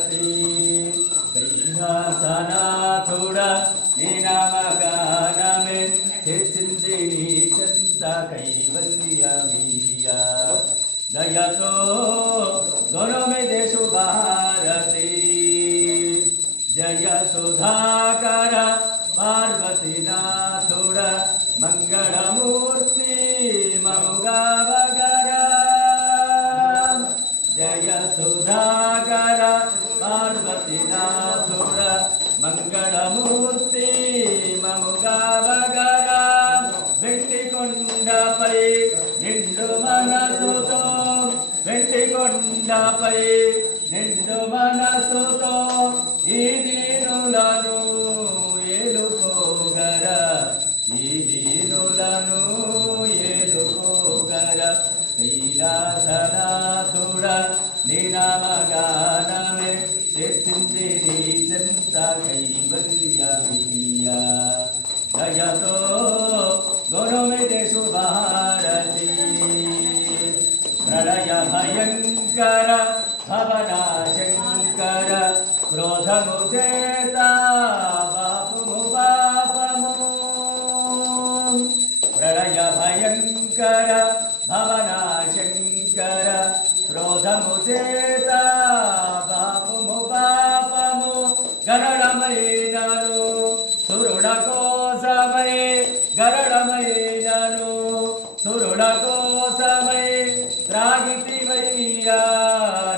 భారతి కైలాసనాథుడా నీ నామగానమే తెచ్చింది నీ చెంత కైవల్యమీయ దయతో గౌరవమిదే శుభారతి జయ సుధాకర పార్వతీనాథుడ మంగళమూర్తి మముగావగర జయ సుధాకర పార్వతీనాథుడ మంగళమూర్తి మముగావగర వెంటి కొండపై నిండు మనసుతో వెంటి కొండపై నిండు మనసుతో ఈ దీనులను ఏలుకోగర ఈ దీనులను ఏలుకోగర కైలాసనాథుడ నీ నామగానమే తెచ్చింది నీ చెంత కైవల్యమీయ దయతో గౌరవమిదే శుభారతి ప్రళయ భయంకర భవనాశంకర క్రోధము చేత పాపము పాపము ప్రళయ భయంకర భవనాశంకర క్రోధము చేత పాపము పాపము గరళమైనను సురుడ కోసమై గరళమైనను సురుడ కోసమై త్రాగితివయ్యా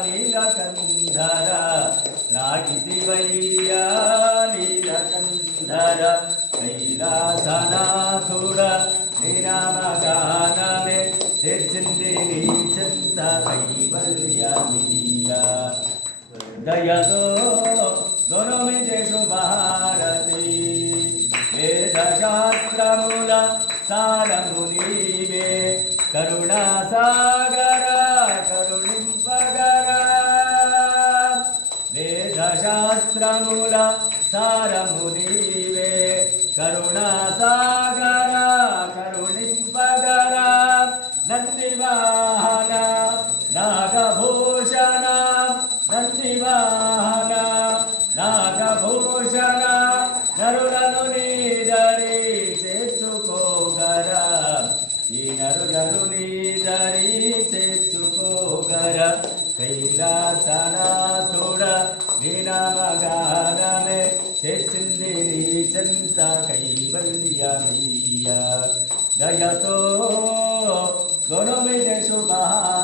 నీలకంధర త్రాగితివయ్యా నీలకంధర కైలాసనాథుడ నీ నామగానమే తెచ్చింది నీ చెంత కైవల్యమీయ దయతో గౌరవమిదే శుభారతి వేదశాస్త్రముల సారము నీవే కరుణాసాగర కరుణింపగర వేదశాస్త్రముల సారము నీవే కరుణాసాగర కరుణింపగర నందివాహన నాగభూషణ నందివాహన నాగభూషణ నరులను నీదరి చేర్చుకోగర ఈ నరులను నీదరి చేర్చుకోగర కైలాసనాథుడ నీ నామగానమే తెచ్చింది నీ చెంత కైవల్యమీయ దయతో గౌరవమిదే శుభారతి